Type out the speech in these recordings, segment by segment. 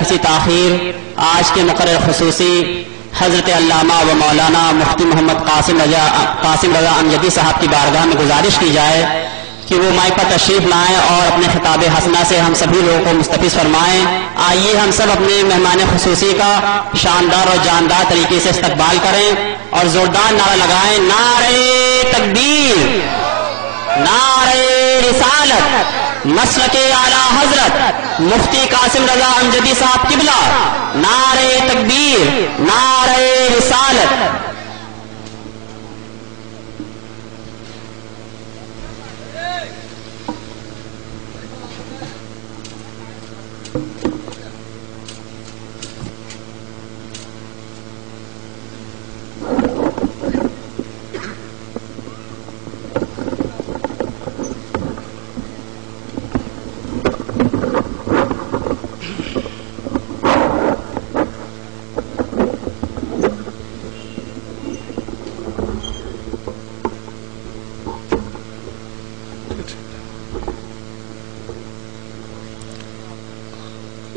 کسی تاخیر آج کے مقرر خصوصی حضرت علامہ و مولانا مفتی محمد قاسم رضا امجدی صاحب کی بارگاہ میں گزارش کی جائے کہ وہ مائک پر تشریف لائیں اور اپنے خطاب حسنہ سے ہم سبھی لوگوں کو مستفیض فرمائیں۔ آئیے ہم سب اپنے مہمان خصوصی کا شاندار اور جاندار طریقے سے استقبال کریں اور زوردار نعرہ لگائیں، نعرہ تکبیر، نعرہ رسالت، مسلک اعلی حضرت مفتی قاسم رضا امجدی صاحب قبلہ، نعرہ تکبیر، نعرہ رسالت۔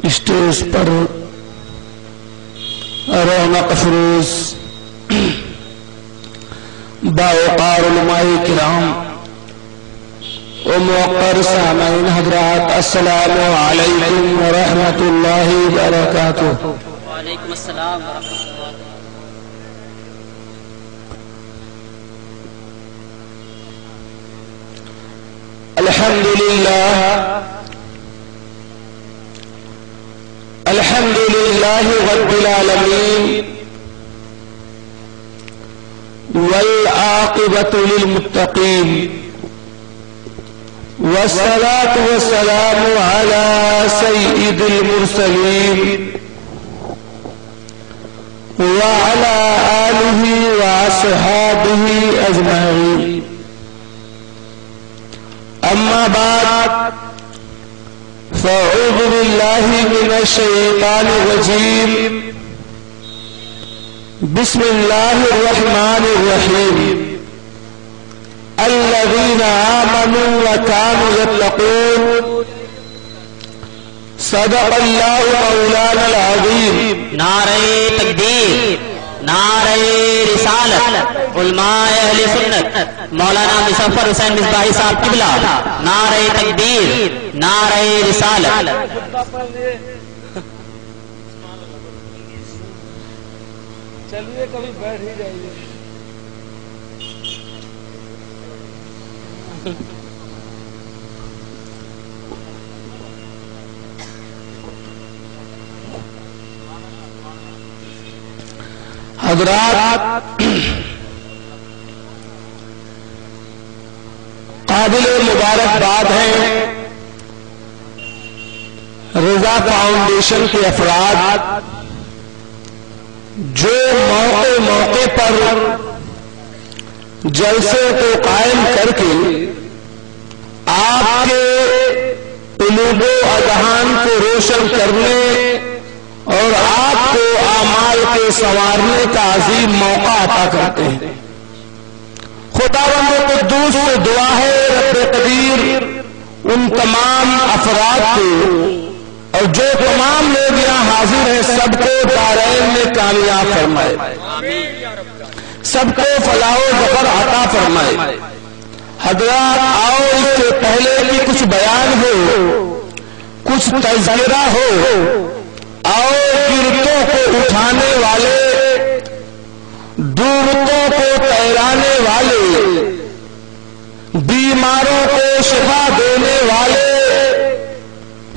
اسٹیج پر رونق افروز باوقار علماء کرام و موقر سامعین حضرات، السلام علیکم ورحمۃ اللہ وبرکاتہ۔ وعلیکم السلام ورحمۃ اللہ۔ الحمد لله رب العالمين والعاقبة للمتقين والصلاة والسلام على سيد المرسلين وعلى آله وأصحابه أجمعين، أما بعد فأعوذ بالله من الشيطان الرجيم، بسم الله الرحمن الرحيم، الذين آمنوا وكانوا يتقون، صدق الله مولانا العظيم۔ نعرہ تکبیر، نعرہ رسالت، علماء اہل سنت مولانا مظفر حسین مصباحی صاحب قبلہ، نعرہ تکبیر، نعرہ رسالت۔ چلیے کبھی بیٹھ ہی جائیے۔ حضرات، قابل مبارکباد ہیں رضا فاؤنڈیشن کے افراد جو موقع پر جلسے کو قائم کر کے آپ کے قلوب و اذہان کو روشن کرنے اور آپ کو اعمال کے سنوارنے کا عظیم موقع عطا کرتے ہیں۔ خداوند قدوس سے دعا ہے رب قدیر ان تمام افراد کو اور جو تمام لوگ یہاں حاضر ہیں سب کو دارین میں کامیاب فرمائے، سب کو فلاح و ظفر عطا فرمائے۔ حضرات، آؤ اس سے پہلے کہ کچھ بیان ہو، کچھ تذکرہ ہو، آؤ گرتوں کو اٹھانے والے، ڈوبتوں کو تیرانے والے، بیماروں کو شفا دینے والے،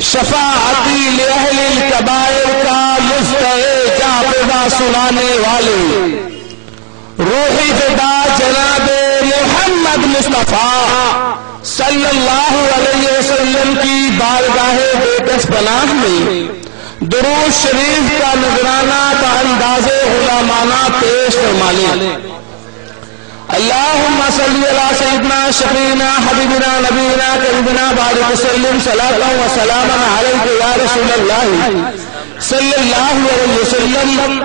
شفاعتی لأہل الکبائر کا مستجاب سنانے والے، روحی فدا جناب محمد مصطفیٰ صلی اللہ علیہ وسلم کی بارگاہ بےکس پناہ میں درود شریف کا نذرانہ بانداز غلامانہ پیش فرما لیں۔ اللہم صلی علی سیدنا شفیعنا حبیبنا نبینا قریبنا بارک وسلم صلاۃ و سلاما علیک یا رسول اللہ صلی اللہ علیہ وسلم۔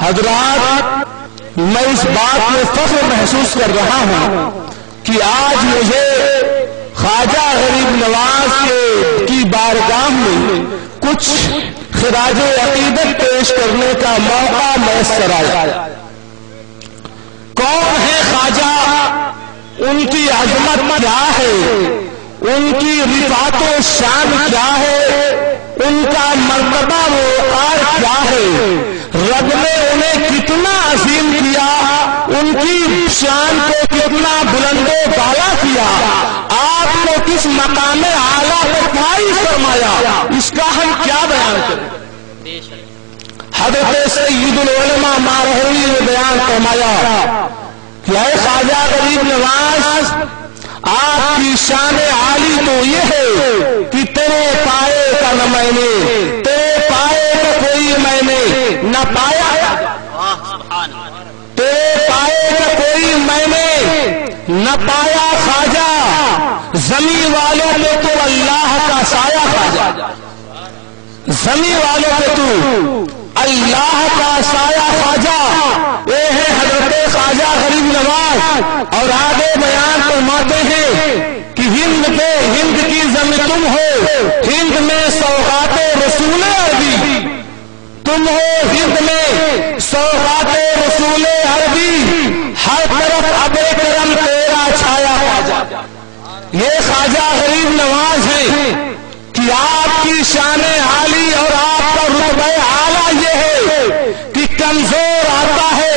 حضرات، میں اس بات میں فخر محسوس کر رہا ہوں کہ آج مجھے خواجہ غریب نواز کی بارگاہ میں کچھ خراج عقیدت پیش کرنے کا موقع میسر آیا۔ کون ہے خواجہ، ان کی عظمت کیا ہے، ان کی رفعت و شان کیا ہے، ان کا مرتبہ و وقار کیا ہے، رب نے انہیں کتنا عظیم کیا، ان کی شان کو کتنا بلند و بالا کیا، آپ کو کس مقام اعلیٰ پر فائز فرمایا، اس کا ہم کیا بیان کریں۔ حضرت سید العلماء ماروی نے بیان فرمایا کہ اے خواجہ غریب نواز، آپ کی شان عالی تو یہ ہے کہ تیرے پائے کا نہ میں نے، تیرے پائے کا کوئی میں نے نہ پایا، تیرے پائے کا کوئی میں نے نہ پایا خواجہ، زمین والوں پہ تو اللہ کا سایہ خواجہ، زمین والوں پہ تو اللہ کا سایہ خواجہ، یہ ہے حضرت خواجہ غریب نواز۔ اور آگے بیان فرماتے ہیں کہ ہند پہ، ہند کی زمین تم ہو، ہند میں سوغات رسول عربی، تم ہو ہند میں سوغات رسول عربی، ہر طرف ابر کرم تیرا چھایا خواجہ۔ یہ خواجہ غریب نواز ہے کہ آپ کی شان عالی اور آپ کا رتبہ اعلیٰ یہ ہے کہ کمزور آتا ہے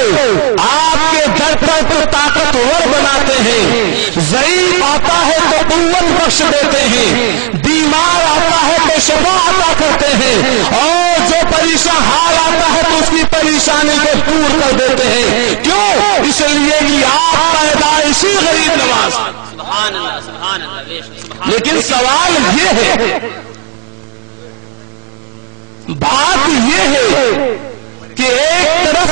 آپ کے در پر تو طاقتور بناتے ہیں، ضعیف آتا ہے تو قوت بخش دیتے ہیں، بیمار آتا ہے تو شفا عطا کرتے ہیں، اور جو پریشان حال آتا ہے تو اس کی پریشانی کو دور کر دیتے ہیں۔ کیوں؟ اس لیے کہ آپ پیدائشی غریب نواز۔ سبحان اللہ، سبحان اللہ۔ لیکن سوال یہ ہے، بات یہ ہے کہ ایک طرف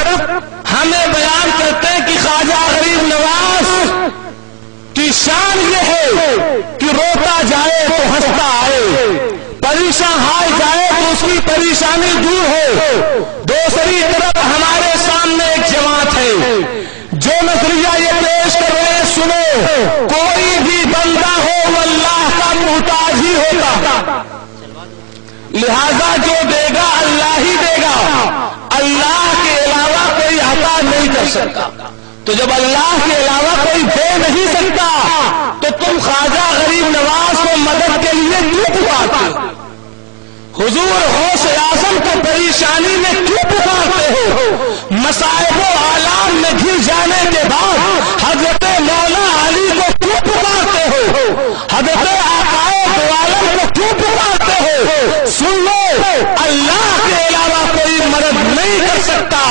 ہمیں بیان کرتے ہیں کہ خواجہ غریب نواز کی شان یہ ہے کہ روتا جائے تو ہنستا آئے، پریشان حال جائے تو اس کی پریشانی دور ہو۔ دوسری طرف ہمارے سامنے ایک جماعت ہے جو نظریہ یہ پیش کر رہے ہیں، سنو، کوئی بھی بندہ ہو وہ اللہ کا محتاج ہی ہوگا، لہذا جو دے گا اللہ ہی دے گا، اللہ کے علاوہ کوئی عطا نہیں کر سکتا۔ تو جب اللہ کے علاوہ کوئی دے نہیں سکتا تو تم خواجہ غریب نواز کو مدد کے لیے کیوں پکارتے ہو؟ حضور غوث اعظم کو پریشانی میں کیوں پکارتے ہو؟ مصائب و آلام میں گر جانے کے بعد حضرت مولا علی کو کیوں پکارتے ہو؟ حضرت آقائے دو عالم کو کیوں پکارتے ہو؟ سن لو، اللہ کے علاوہ کوئی مدد نہیں کر سکتا،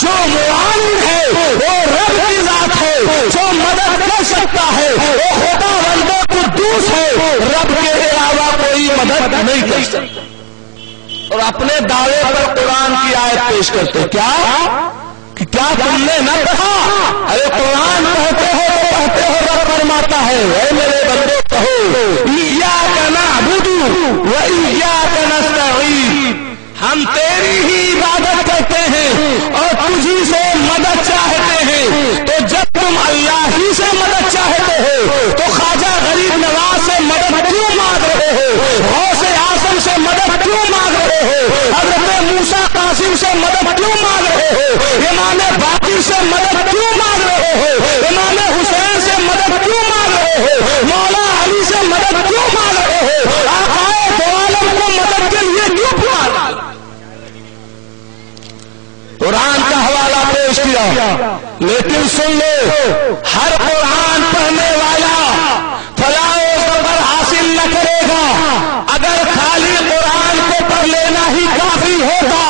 جو معاون ہے وہ رب کی ذات ہے، جو مدد کر سکتا ہے وہ خدا بند قدوس ہے، رب کے علاوہ کوئی مدد نہیں کر سکتا۔ اور اپنے دعوے پر قرآن کی آیت پیش کرتے، کیا تم نے نہ کہا؟ ارے قرآن پڑھتے ہو تو پڑھتے ہو، رب فرماتا ہے اے میرے بندے کہو ایاک نعبد و ایاک نستعین، ہم تیری ہی عبادت کرتے ہیں اور تجھی سے مدد چاہتے ہیں۔ تو جب تم اللہ ہی سے مدد چاہتے ہو تو خواجہ غریب نواز سے مدد کیوں مانگ رہے ہو؟ غوث اعظم سے مدد کیوں مانگ رہے ہو؟ حضرت موسیٰ قاسم سے مدد کیوں مانگ رہے ہو؟ امام باقر سے مدد کیوں مانگ رہے ہو؟ امام حسین سے مدد کیوں مانگ رہے ہو؟ مولا علی سے مدد کیوں مانگ رہے ہو؟ آقائے دو عالم کو مدد کے لیے کیوں پکار رہے ہو؟ قرآن کا حوالہ پیش کیا، لیکن سن لو، ہر قرآن پڑھنے والا فلاح و ظفر حاصل نہ کرے گا۔ اگر خالی قرآن کو پڑھ لینا ہی کافی ہوتا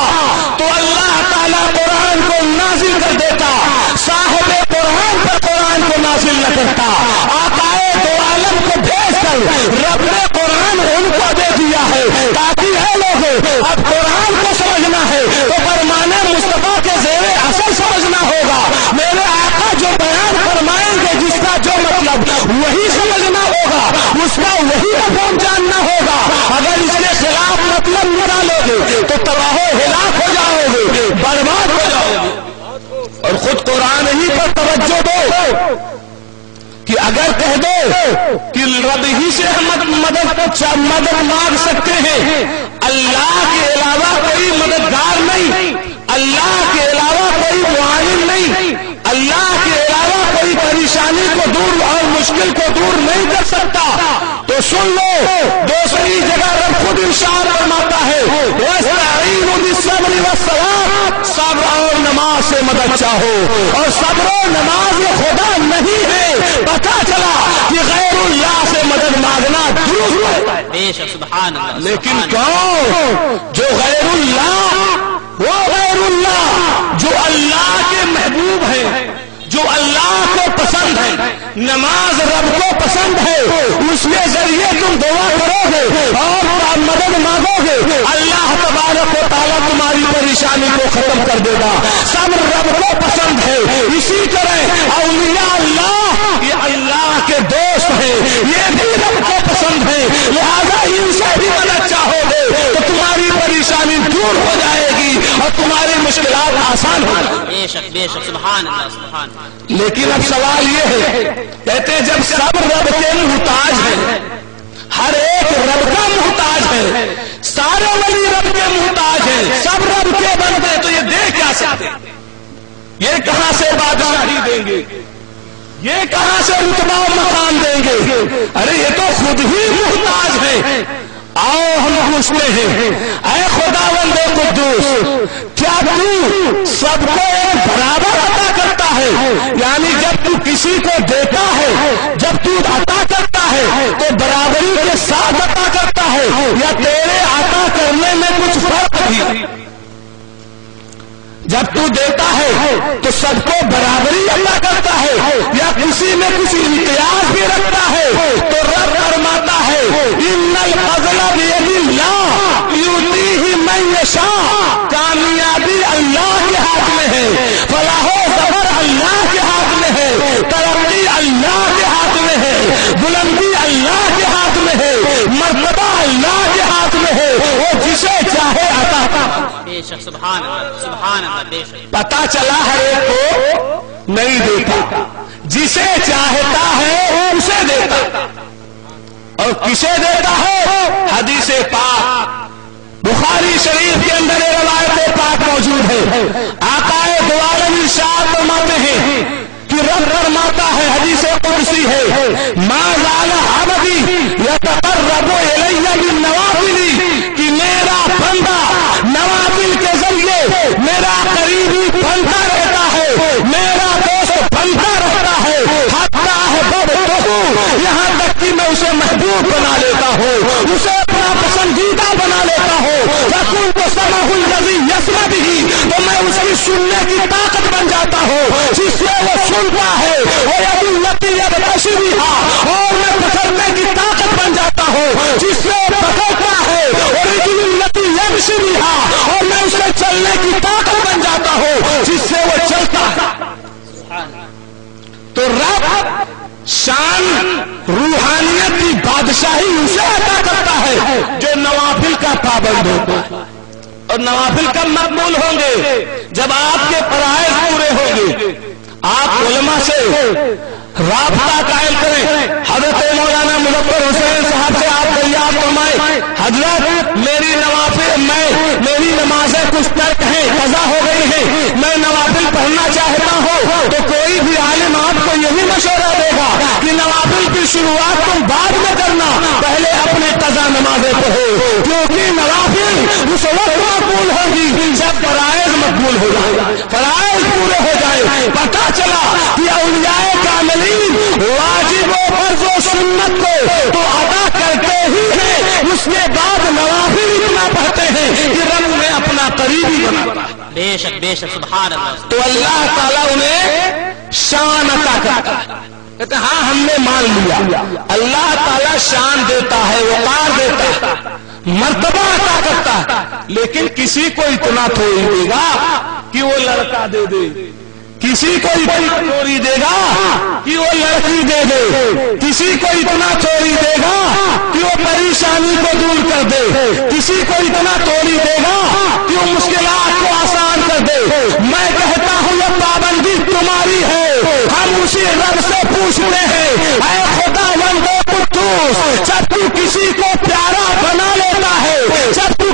تو اللہ تعالیٰ قرآن کو نازل کر دیتا، صاحب قرآن پر قرآن کو نازل نہ کرتا۔ آقائے دو عالم کو بھیج کر رب نے قرآن ان کو دے دیا ہے تاکہ اے لوگوں اب قرآن کو سمجھنا ہے تو فرمانے مصطفیٰ کے زیر اثر سمجھنا ہوگا، میرے آقا جو بیان فرمائیں گے جس کا جو مطلب وہی سمجھنا ہوگا، اس کا وہی مفہوم جاننا ہوگا۔ اگر اس کے خلاف مطلب نکالو گے تو تباہ و ہلاک ہو جاؤ گے، برباد ہو جاؤ گے۔ اور خود قرآن ہی پر توجہ دو کہ اگر کہہ دو کہ رب ہی سے ہم مدد مانگ سکتے ہیں، اللہ کے علاوہ کوئی مددگار نہیں، اللہ کے علاوہ کوئی معاون نہیں، اللہ کے علاوہ کوئی پریشانی کو دور اور مشکل کو دور نہیں کر سکتا۔ تو سن لو، دوسری جگہ رب خود ارشاد فرماتا ہے وَاسْتَعِينُوا بِالصَّبْرِ وَالصَّلَاةِ، صبر اور نماز سے مدد چاہو، اور صبر و نماز یہ خدا نہیں ہے۔ پتہ چلا کہ غیر اللہ سے مدد مانگنا درست ہے، بے شک سبحان اللہ، لیکن کون جو غیر اللہ، وہ غیر اللہ جو اللہ کے محبوب ہیں، جو اللہ کو پسند ہے، نماز رب کو پسند ہے، اس کے ذریعے تم دعا کرو گے اور مدد مانگو گے، اللہ تبارک و تعالیٰ تمہاری پریشانی کو ختم کر دے گا۔ صبر رب کو پسند ہے، اسی طرح اولیاء اللہ یہ اللہ کے دوست ہیں، یہ بھی رب کو پسند ہے، لہذا ان سے بھی مدد چاہو گے تو تمہاری پریشانی دور ہو جائے گی اور تمہاری مشکلات آسان ہو جائیں گی۔ بے شک سبحان اللہ، سبحان اللہ۔ لیکن اب سوال یہ ہے، کہتے ہیں جب سب رب کے محتاج ہیں، ہر ایک رب کا محتاج ہے، سارے ولی رب کے محتاج ہیں، سب رب کے بندے، تو یہ دے کیا سکتے ہیں؟ یہ کہاں سے بادشاہی دیں گے؟ یہ کہاں سے رتبہ و مقام دیں گے؟ ارے یہ تو خود ہی محتاج ہے۔ آؤ ہم پوچھتے ہیں، اے خداوند قدوس، کیا تو سب کو ایک برابر عطا کرتا ہے؟ یعنی جب تو کسی کو دیتا ہے، جب تو عطا کرتا ہے تو برابری کے ساتھ عطا کرتا ہے، یا تیرے عطا کرنے میں کچھ فرق بھی؟ جب تو دیتا ہے تو سب کو برابری عطا کرتا ہے یا کسی میں کچھ امتیاز بھی رکھتا ہے؟ تو رب فرماتا ہے ان الفضل بید اللہ یؤتیہ من یشاء، کامیابی اللہ کے ہاتھ میں ہے، فلاح و ظفر اللہ کے ہاتھ میں ہے، ترقی اللہ کے ہاتھ میں ہے، بلندی اللہ کے ہاتھ میں ہے، مرتبہ اللہ کے ہاتھ میں ہے، وہ جسے چاہے عطا کرتا ہے۔ بے شک سبحان اللہ، سبحان اللہ، بے شک۔ پتا چلا ہر ایک کو نہیں دیتا، جسے چاہتا ہے اسے دیتا، اور کسے دیتا ہے؟ حدیث پاک بخاری شریف کے اندر ایک روایت پاک موجود ہے، آقا دو عالم ارشاد فرماتے ہیں کہ رب فرماتا ہے، حدیث قدسی ہے، ما زال عبدی یتقرب الی بالنوافل، کہ میرا بندہ نوافل کے ذریعے میرا قریبی بنتا رہتا ہے، میرا دوست بنتا رہتا ہے، حتی احببتہ، یہاں تک کہ میں اسے محبوب بنا لیتا ہوں، اسے اپنا پسندیدہ بنا لیتا ہوں، فَكُنْتُ سَمْعَهُ الَّذِي يَسْمَعُ بِهِ، تو میں اس کی سننے کی طاقت بن جاتا ہوں جس سے وہ سنتا ہے، وَيَدُ الَّتِي يَبْطِشُ بِهَا، اور میں پکڑنے کی طاقت بن جاتا ہوں جس سے وہ پکڑتا ہے، وَرِجُلُ الَّتِي يَمْشِي بِهَا، اور میں اسے چلنے کی طاقت بن جاتا ہوں جس سے وہ چلتا ہے۔ تو رب شان روحانیت کی بادشاہی اسے عطا کرتا ہے جو نوافل کا پابند ہوتا ہے، اور نوافل کب مقبول ہوں گے؟ جب آپ کے فرائض پورے ہوں گے۔ آپ علماء سے رابطہ قائم کریں، حضرت مولانا مظفر حسین صاحب سے آپ دریافت فرمائیں، حضرت میری نوافل میری نمازیں کچھ ترک ہیں، قضا ہو گئی ہیں، میں نوافل پڑھنا چاہتا ہوں، تو کوئی بھی عالم آپ کو یہی مشورہ دے گا کہ نوافل کی شروعات تم بعد میں کرنا، پہلے اپنے قضا نمازیں پڑھو، کیونکہ نوافل اس وقت مقبول ہوگی جب فرائض مقبول ہو جائے، فرائض پورے ہو جائے۔ پتہ چلا کہ اولیاء کاملین واجب و فرض و سنت کو تو ادا کرتے ہی ہیں، اس کے بعد نوافل اتنا پڑھتے ہیں کہ رب میں اپنا قریبی بناتا ہے۔ بے شک بے شک سبحان اللہ۔ تو اللہ تعالیٰ انہیں شان عطا کرتا ہے، کہتے ہیں ہاں ہم نے مان لیا، اللہ تعالیٰ شان دیتا ہے، وقار دیتا ہے، مرتبہ عطا کرتا ہے، لیکن کسی کو اتنا تھوڑی دے گا کہ وہ لڑکا دے دے، کسی کو اتنا تھوڑی دے گا کہ وہ لڑکی دے دے، کسی کو اتنا تھوڑی دے گا کہ وہ پریشانی کو دور کر دے، کسی کو اتنا تھوڑی دے گا کہ وہ مشکلات کو آسان کر دے۔ میں کہتا ہوں یہ پابندی تمہاری ہے، ہم اسی رب سے پوچھتے ہیں، اے خداوند قدوس، جب تو کسی کو پیارا بنا لیتا ہے، جب تو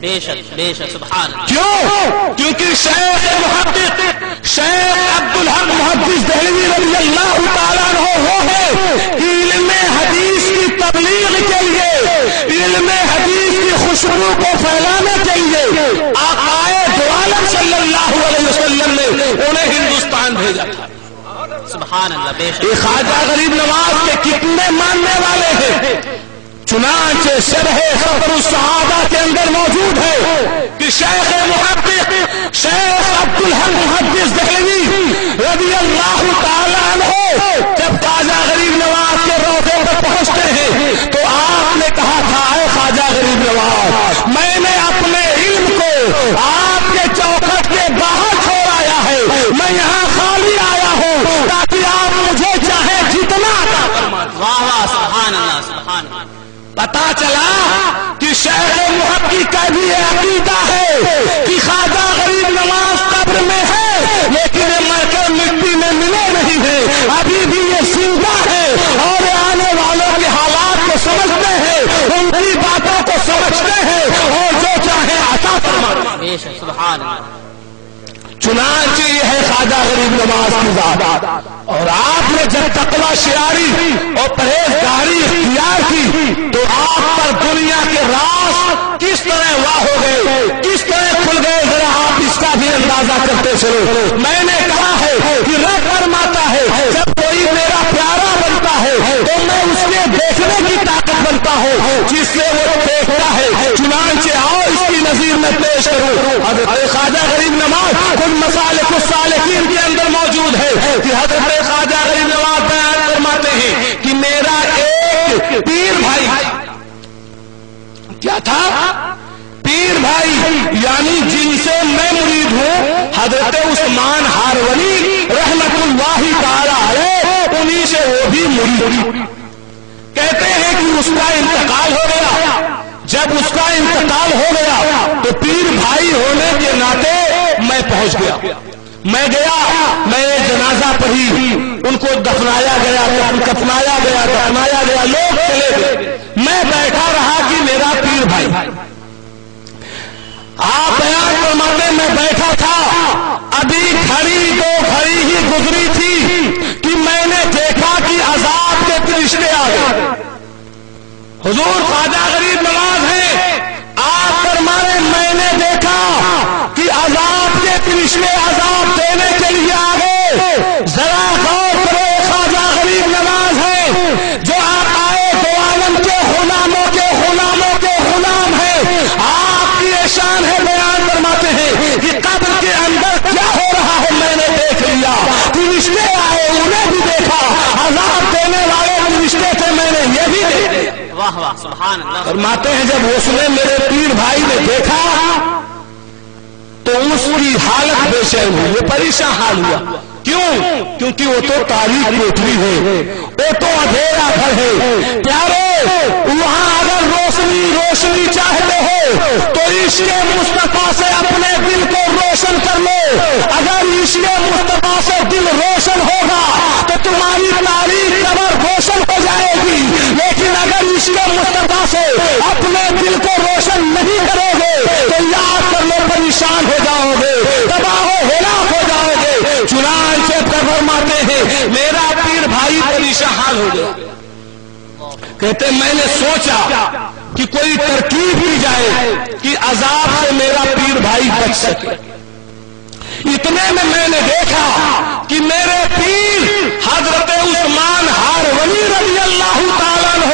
بے شک سبحان اللہ. کیوں؟ کیونکہ شیخ محقق شیخ عبدالحق محدث دہلوی رضی اللہ تعالیٰ عنہ وہ ہے کہ علم حدیث کی تبلیغ کے لیے، علم حدیث کی خوشبو کو پھیلانے کے لیے آقائے دو عالم صلی اللہ علیہ وسلم نے انہیں ہندوستان بھیجا تھا. سبحان اللہ. بے شک یہ خواجہ غریب نواز کے کتنے ماننے والے ہیں. چنانچہ شرح خبر الصحابہ کے اندر موجود ہے کہ شیخ محقق شیخ عبدالحق محدث دہلوی رضی اللہ تعالیٰ عنہ جب خواجہ غریب نواز کے روضے پر پہنچتے ہیں تو آپ نے کہا تھا، اے خواجہ غریب نواز، میں نے اپنے علم کو آپ کے چوکھٹ کے باہر چھوڑ آیا ہے، میں یہاں خالی آیا ہوں تاکہ آپ مجھے چاہے جتنا عطا فرمائیں. واہ واہ سبحان اللہ سبحان اللہ. پتا چلا کہ شیخ محقق کا بھی یہ عقیدہ ہے کہ خواجہ غریب نواز قبر میں ہے لیکن یہ مر کر مٹی میں ملے نہیں ہے، ابھی بھی یہ زندہ ہے اور آنے والوں کے حالات کو سمجھتے ہیں، ان کی باتوں کو سمجھتے ہیں اور جو چاہے عطا فرماتے ہیں. بے شک سبحان اللہ. چنانچہ یہ ہے خواجہ غریب نواز کی ذات. اور آپ نے جب تقوی شعاری اور پرہیزگاری اختیار کی تو آپ پر دنیا کے راز کس طرح واہ ہو گئے، کس طرح کھل گئے، ذرا آپ اس کا بھی اندازہ کرتے چلو. میں نے کہا ہے کہ رب فرماتا ہے جب کوئی میرا پیارا بنتا ہے تو میں اس کے دیکھنے کی طاقت بنتا ہوں جس سے وہ دیکھتا ہے. چنانچہ آؤ اس کی نظیر میں پیش کروں. حضرت خواجہ غریب نواز خود مسالک السالکین کے اندر موجود ہے کہ حضرت خواجہ غریب نواز بیان فرماتے ہیں کہ میرا ایک پیر بھائی کیا تھا، پیر بھائی یعنی جن سے میں مرید ہوں، حضرت عثمان ہارونی رحمت اللہ تعالی علیہ، انہی سے وہ بھی مرید. کہتے ہیں کہ اس کا انتقال ہو گیا. جب اس کا انتقال ہو گیا تو پیر بھائی ہونے کے ناطے میں پہنچ گیا. میں گیا، میں جنازہ پڑھی، ان کو دفنایا گیا، لوگ چلے گئے، میں بیٹھا رہا کہ میرا پیر بھائی. آپ بیان فرماتے میں بیٹھا تھا، ابھی گھڑی دو گھڑی ہی گزری تھی کہ میں نے دیکھا کہ عذاب کے فرشتے آ گئے. حضور خواجہ غریب نواز ہیں، آپ فرمانے میں نے دیکھا کہ عذاب کے فرشتے عذاب دینے کے لیے آ گئے. ذرا غور کرو، خواجہ غریب نواز ہیں جو آقائے دو عالم کے غلاموں کے غلام ہیں. آپ کی شان ہے، بیان فرماتے ہیں کہ قبر کے اندر کیا ہو رہا ہے میں نے دیکھ لیا. فرشتے آئے، انہیں بھی دیکھا، عذاب دینے والے فرشتے تھے، میں نے یہ بھی دیکھا. واہ واہ سبحان اللہ. فرماتے ہیں جب اس نے میرے پیر بھائی نے دیکھا تو اس کی حالت بے چین ہوئی، وہ پریشان حال ہوا. کیوں؟ کیونکہ وہ تو تاریخ کوٹری ہے، وہ تو اندھیرا گھر ہے. پیارو، وہاں اگر روشنی چاہتے ہو تو عشق مصطفیٰ سے اپنے دل کو روشن کر لو. اگر عشق مصطفیٰ سے دل روشن ہوگا تو تمہاری تاریخ قبر روشن ہو جائے گی. لیکن اگر عشق مصطفیٰ سے اپنے دل کو روشن نہیں کرو گے تو یاد کر لو پریشان ہو جاؤ گے، تباہ و ہلاک ہو جاؤ گے. چنانچہ فرماتے ہیں میرا پیر بھائی پریشان حال ہو گیا. کہتے میں نے سوچا کہ کوئی ترکیب کی جائے کہ عذاب سے میرا پیر بھائی بچ سکے. اتنے میں نے دیکھا کہ میرے پیر حضرت عثمان ہارونی رضی اللہ تعالیٰ عنہ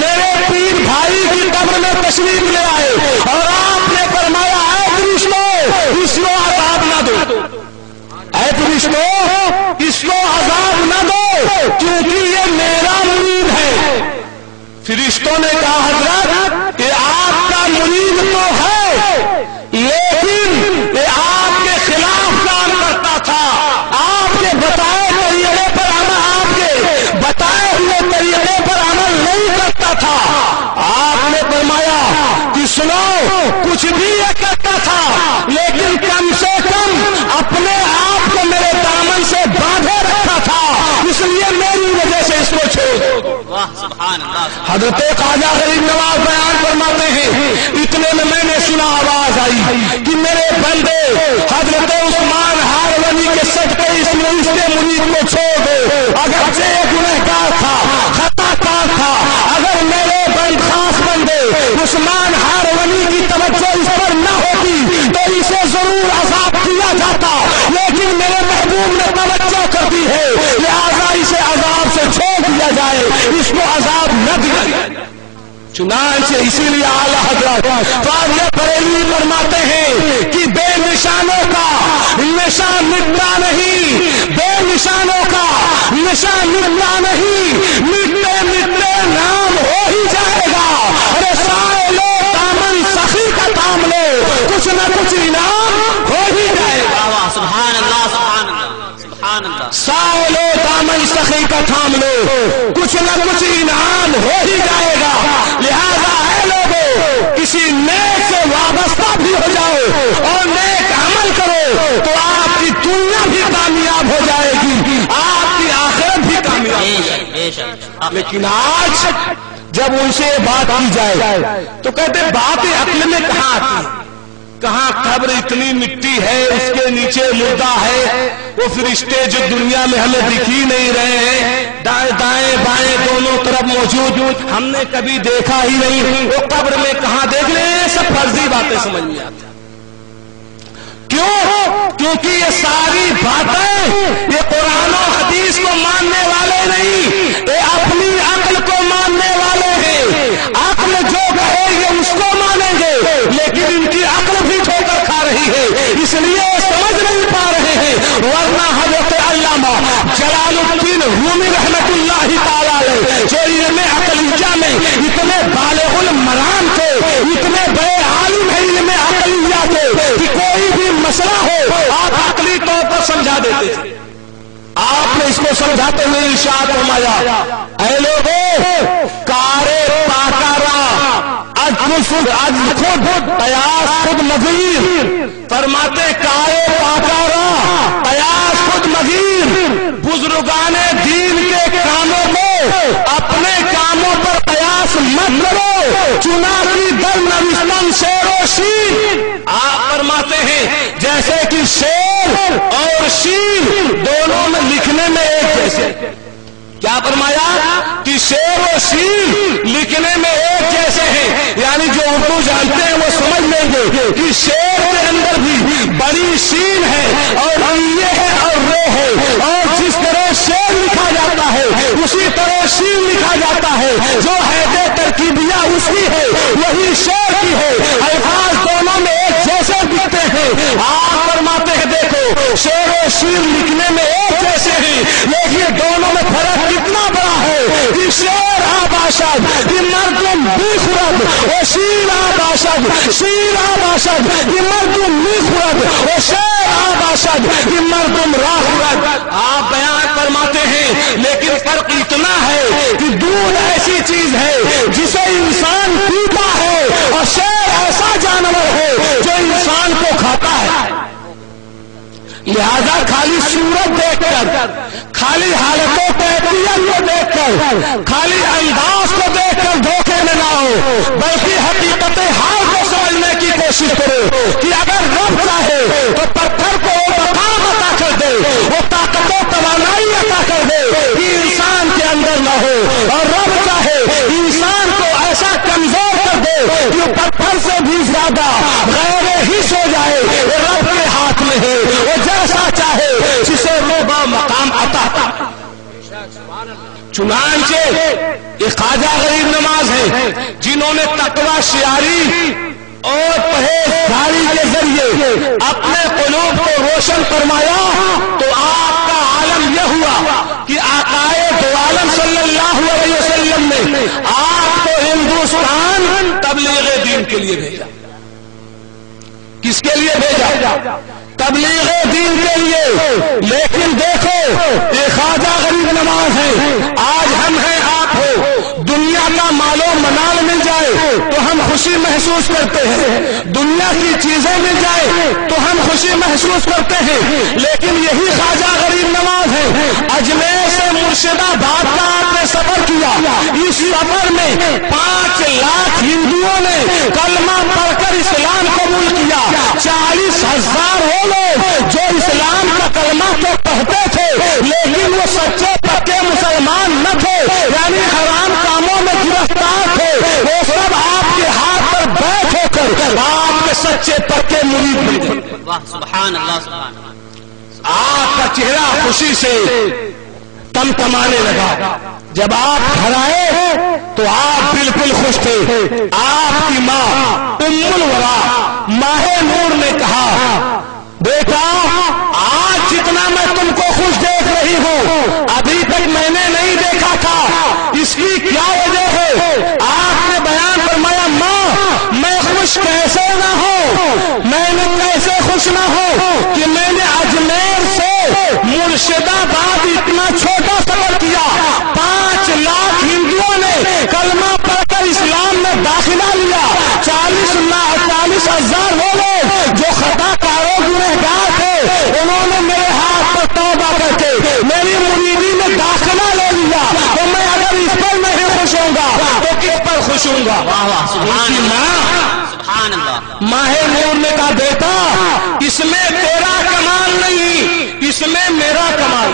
میرے پیر بھائی کی قبر میں تشریف لے آئے اور آپ نے فرمایا اے فرشتوں اس کو عذاب نہ دو، اے فرشتوں اس کو عذاب نہ دو کیونکہ یہ میرا مرید ہے. فرشتوں نے کہا حضرت کہ آپ کا مرید تو ہے لیکن یہ آپ کے خلاف کام کرتا تھا، آپ کے بتائے طریقے پر عمل نہیں کرتا تھا. آپ نے فرمایا کہ سنو کچھ بھی یہ کرتا تھا لیکن کم سے کم اپنے آپ کو میرے دامن سے باندھے رکھا تھا، اس لیے میری وجہ سے اس کو چھوڑ دو. حضرت خواجہ غریب نواز بیان فرماتے ہیں اتنے میں میں نے سنا آواز آئی کہ میرے بندے حضرت عثمان ہارونی کے صدقے اس مرید کو چھوڑ دو، اگرچہ گنہگار تھا، خطا کار تھا، اگر میرے بند خاص بندے عثمان ہارونی کی توجہ اس پر نہ ہوتی تو اسے ضرور عذاب دیا جاتا، لیکن میرے محبوب نے توجہ کر دی ہے، لہذا اسے عذاب سے چھوڑ دیا جائے، اس کو عذاب نہ دیا جائے۔ چنانچہ اسی لیے اعلیٰ حضرت خواجہ بریلوی فرماتے ہیں کہ بے نشانوں کا نشان مٹتا نہیں، بے نشانوں کا نشان مٹتا نہیں، مٹتے مٹتے نام ہو ہی جائے گا۔ ارے سائے لو دامن سخی کا تھام لو، کچھ نہ کچھ انعام ہو ہی جائے گا۔ سبحان اللہ سبحان اللہ سبحان اللہ۔ سائے لو دامن سخی کا تھام لو، کچھ نہ کچھ انعام ہو ہی جائے گا۔ لہذا اے لوگوں کسی نیک سے وابستہ بھی ہو جاؤ اور نیک عمل کرو تو آپ کی دنیا بھی کامیاب ہو جائے گی، آپ کی آخرت بھی کامیاب۔ لیکن آج جب ان سے بات کی جائے تو کہتے باتیں عقل میں کہاں آتی ہیں، کہاں قبر اتنی مٹی ہے اس کے نیچے مردہ ہے، وہ فرشتے جو دنیا میں ہمیں دکھ ہی نہیں رہے ہیں، دائیں دائیں بائیں دونوں طرف موجود، ہم نے کبھی دیکھا ہی نہیں، وہ قبر میں کہاں دیکھ لیں، سب فرضی باتیں سمجھ میں آتی ہیں۔ کیوں؟ کیونکہ یہ ساری باتیں یہ قرآن و حدیث کو ماننے والے نہیں، یہ اپنی عقل کو ماننے والے ہیں، عقل جو کہے یہ اس کو مانیں گے، لیکن ان کی عقل بھی ٹھوکر کھا رہی ہے، اس لیے سمجھ نہیں پا رہے ہیں۔ ورنہ حضرت علامہ جلال الدین رومی رحمت اللہ تعالیٰ علیہ جو علم عقلیہ میں اتنے بالغ المرام تھے، اتنے بڑے عالم ہیں علم عقلیہ کے کہ کوئی بھی مسئلہ ہو آپ عقلی طور پر سمجھا دیتے تھے۔ آپ نے اس کو سمجھاتے ہوئے ارشاد فرمایا اے لوگوں کارے پاکارا خود قیاس خود مغیر، فرماتے کارے پاکارا قیاس خود مغیر، بزرگان دین کے کاموں کو اپنے کاموں پر قیاس مت کرو، چنانچہ در نوستن شیر و شیر۔ آپ فرماتے ہیں جیسے کہ شیر اور شیر دونوں میں لکھنے میں ایک جیسے، کیا فرمایا کہ شیر و شیر لکھنے میں ایک جیسے ہیں، یعنی جو اردو جانتے ہیں وہ سمجھ لیں گے کہ شیر کے اندر بھی بڑی شین ہے اور یہ ہے اور رے ہے، اور جس طرح شیر لکھا جاتا ہے اسی طرح شین لکھا جاتا ہے، جو ہے ترکیبیہ اس کی ہے وہی شیر کی ہے، الفاظ دونوں میں ایک جیسے دکھتے ہیں۔ آپ فرماتے ہیں دیکھو شیر و شیر لکھنے میں ایک جیسے ہیں، لیکن دونوں میں فرق کتنا بڑا ہے کہ شیر آباشد کہ مردم بھی خورد، و شیر آباشد شیر آباشد کہ مردم بھی خورد، و شیر آباشد کہ مردم راہ خورد۔ آپ بیان فرماتے ہیں لیکن فرق اتنا ہے کہ دودھ ایسی چیز ہے جسے انسان پیتا ہے اور شیر ایسا جانور ہے جو انسان کو کھاتا ہے۔ لہذا خالی صورت دیکھ کر، خالی حالتوں کیفیت کو دیکھ کر، خالی انداز کو دیکھ کر دھوکے میں نہ ہو، بلکہ حقیقت حال کو سمجھنے کی کوشش کرو کہ اگر رب چاہے تو پتھر کو مقام عطا کر دے، وہ طاقت و توانائی عطا کر دے کہ انسان کے اندر نہ ہو، اور رب چاہے انسان کو ایسا کمزور کر دے کہ پتھر سے بھی زیادہ غیر حس ہو جائے، وہ رب کے ہاتھ میں ہے، وہ جیسا چاہے جسے وہ مقام عطا۔ چنانچہ یہ خواجہ غریب نواز ہیں جنہوں نے تقوی شعاری اور پرہیزگاری کے ذریعے اپنے قلوب کو روشن فرمایا، تو آپ کا عالم یہ ہوا کہ آقائے دو عالم صلی اللہ علیہ وسلم نے آپ کو ہندوستان تبلیغ دین کے لیے بھیجا۔ کس کے لیے بھیجا؟ تبلیغ دین کے لیے۔ لیکن دیکھو یہ خواجہ غریب نواز ہیں، آج ہم ہیں آپ ہو، دنیا کا مال و منال مل جائے تو ہم خوشی محسوس کرتے ہیں، دنیا کی چیزیں مل جائے تو ہم خوشی محسوس کرتے ہیں، لیکن یہی خواجہ غریب نواز ہیں۔ اجمیر سے مرشد آباد کا آپ نے سفر کیا. اس سفر میں 5 لاکھ ہندوؤں نے کلمہ پڑھ کر اسلام قبول کیا. 40,000 وہ لوگ جو اسلام کا کلمہ تو پڑھتے تھے لیکن وہ سچے پکے مسلمان نہ تھے, یعنی حرام کاموں میں گرفتار تھے, وہ سب آپ کے ہاتھ پر بیٹھ ہو کر آپ کے سچے پکے مرید بنے. سبحان اللہ سبحان اللہ. آپ کا چہرہ خوشی سے تمتمانے لگا. جب آپ گھر آئے تو آپ بالکل خوش تھے. آپ کی ماں ام الورا ماہ نور نے کہا, بیٹا آج جتنا میں تم کو خوش دیکھ رہی ہوں ابھی تک میں نے نہیں دیکھا تھا, اس کی کیا وجہ ہے؟ آپ نے بیان فرمایا, ماں میں خوش کیسے نہ ہوں, میں نے کیسے خوش نہ ہوں کہ میں نے اجمیر سے مرشد آباد اتنا چھوٹا سفر کیا. 5 لاکھ ہندوؤں نے کلمہ پڑھ کر اسلام میں داخلہ لیا. 40,000 وہ لوگ جو خطا کاروں گنہگار تھے انہوں نے میرے ہاتھ پر توبہ کر کے میری مریدی میں داخلہ لے لیا. تو میں اگر اس پر نہیں خوش ہوں گا تو کس پر خوش ہوں گا؟ سبحان اللہ سبحان اللہ. ماہ نور نے کہا, بیٹا اس میں تیرا کمال نہیں, اس میں میرا کمال.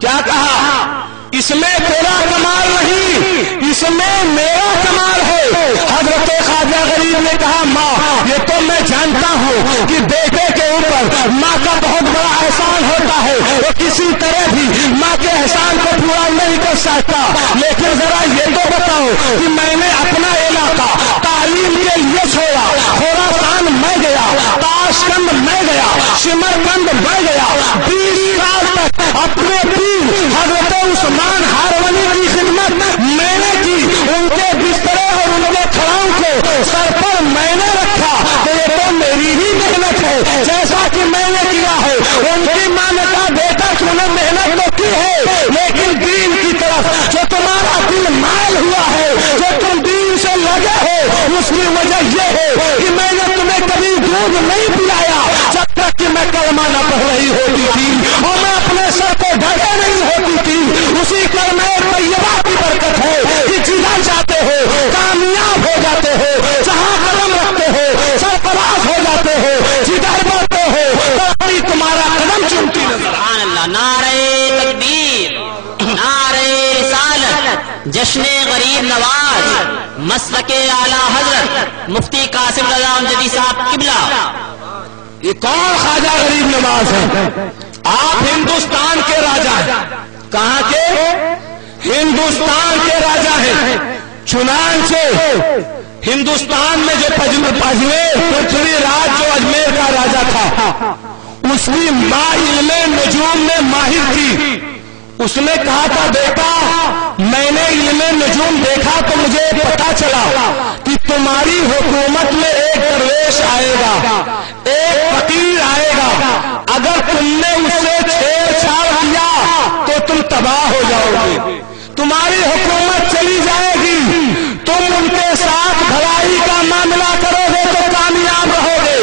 کیا کہا؟ اس میں تیرا کمال نہیں, اس میں میرا کمال ہے. حضرت خواجہ غریب نے کہا, ماں یہ تو میں جانتا ہوں کہ بیٹے کے اوپر ماں کا بہت بڑا احسان ہوتا ہے, وہ کسی طرح بھی ماں کے احسان کو پورا نہیں کر سکتا, لیکن ذرا یہ تو بتاؤ کہ میں نے اپنا علاقہ تعلیم کے لیے چھوڑا. خراسان میں گیا, تاشقند میں گیا, شمرکند میں گیا. 20 سال تک اپنے پیر حضرت عثمان ہارونی کی خدمت میں نے کی. ان کے بسترے اور ان کے کھڑاؤں کو سر پر میں نے رکھا. تو یہ تو میری ہی محنت ہے جیسا کہ میں نے کیا ہے. ان کی ماں نے کہا, بیٹا تم نے محنت تو کی ہے لیکن دین کی طرف جو تمہارا دل مائل ہوا ہے, جو تم دین سے لگے ہو, اس کی وجہ یہ ہے کہ میں نے تمہیں کبھی دودھ نہیں پلایا جب تک کہ میں کلمہ نہ پڑھ رہی ہوتی تھی اور میں اپنے سر کو ڈھکے نہیں ہوتی تھی. اسی کلمہ طیبہ کی برکت ہے کہ جدھر جاتے ہو کامیاب ہو جاتے ہو, جہاں قدم رکھتے ہو سرفراز ہو جاتے ہو, جدھر بڑھتے ہو ترقی تمہارا قدم چومتی نظر. سبحان اللہ. نعرہ تکبیر, نعرہ رسالت, جشن غریب نواز, مسلک اعلی حضرت مفتی قاسم رضا امجدی صاحب قبلہ. یہ کون خواجہ غریب نواز ہے؟ آپ ہندوستان کے راجا ہیں. کہاں کے؟ ہندوستان کے راجا ہیں. چنانچہ ہندوستان میں جو پرتھوی راج جو اجمیر کا راجا تھا اس کی ماں علم نجوم میں ماہر تھی. اس نے کہا تھا, بیٹا میں نے علم نجوم دیکھا تو مجھے پتا چلا کہ تمہاری حکومت میں ایک درویش آئے گا, ایک فقیر آئے گا. اگر تم نے اس سے چھیڑ چھاڑ کیا تو تم تباہ ہو جاؤ گے, تمہاری حکومت چلی جائے گی. تم ان کے ساتھ بھلائی کا معاملہ کرو گے تو کامیاب رہو گے.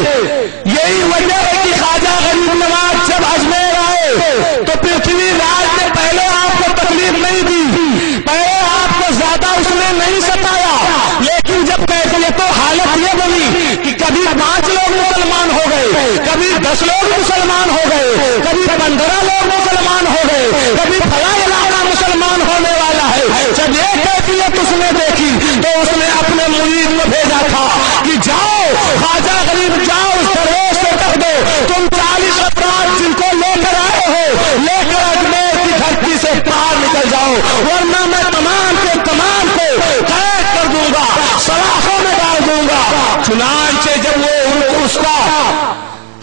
یہی وجہ ہے کہ خواجہ غریب نواز جب اجمیر آئے تو پرتھوی راج نے پہلے آپ کو تکلیف نہیں دی, پہلے آپ کو زیادہ اس نے نہیں ستایا, لیکن جب کیفیت و حالت یہ بنی کہ کبھی 5 لوگ مسلمان ہو گئے, کبھی 10 لوگ مسلمان ہو گئے, کبھی 15 لوگ مسلمان ہو گئے, کبھی فلاں علاقہ مسلمان ہونے والا ہے, جب یہ کیفیت اس نے دیکھی تو اس نے اپنے مرید کو بھیجا تھا کہ جاؤ خواجہ غریب, جاؤ اس درویش سے کہہ دو تم 40 افراد جن کو لے کر آئے ہو لے کر اجمیر کی دھرتی سے باہر نکل جاؤ, ورنہ میں تمام کے تمام کو قید کر دوں گا, سلاخوں میں ڈال دوں گا. چنانچہ جب وہ اس کا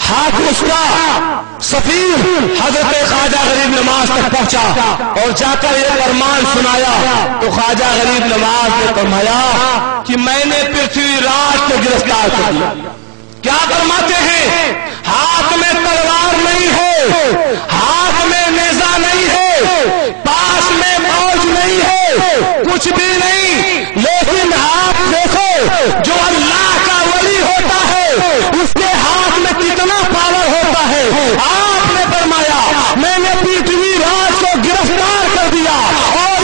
ہاتھ, اس کا سفیر حضرت خواجہ غریب نواز تک پہنچا اور جا کر یہ فرمان سنایا تو خواجہ غریب نواز نے فرمایا کہ میں نے پرتھوی راج کو گرفتار کر دیا. کیا فرماتے ہیں؟ ہاتھ میں تلوار نہیں ہے, ہاتھ میں نیزہ نہیں ہے, پاس میں موج نہیں ہے, کچھ بھی نہیں, لیکن آپ دیکھو جو اللہ کا ولی ہوتا ہے اس کے ہاتھ میں کتنا پاور ہوتا ہے. آپ نے فرمایا میں نے پرتھوی راج کو گرفتار کر دیا اور